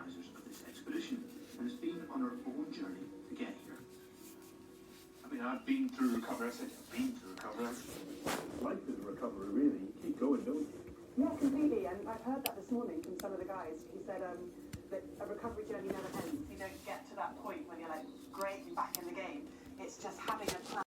organisers of this expedition and has been on her own journey to get here. I mean, I've been through recovery. I said I've been through recovery. Life is a recovery, really. You keep going, don't you? Yeah, completely. And I've heard that this morning from some of the guys. He said that a recovery journey never ends. You don't get to that point when you're like, great, you're back in the game. It's just having a plan.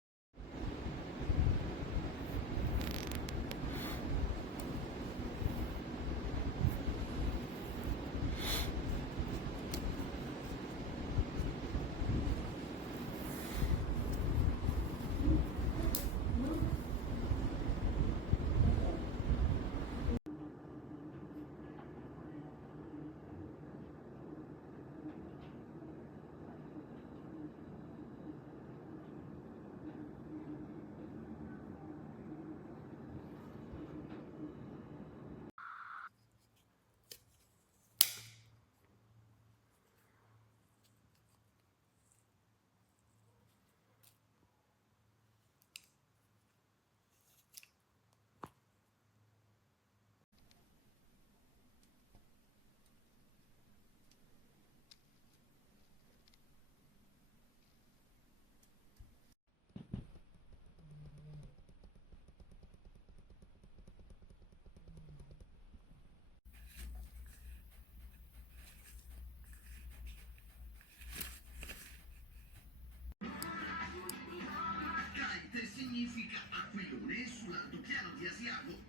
Kite significa aquilone sull'altopiano di Asiago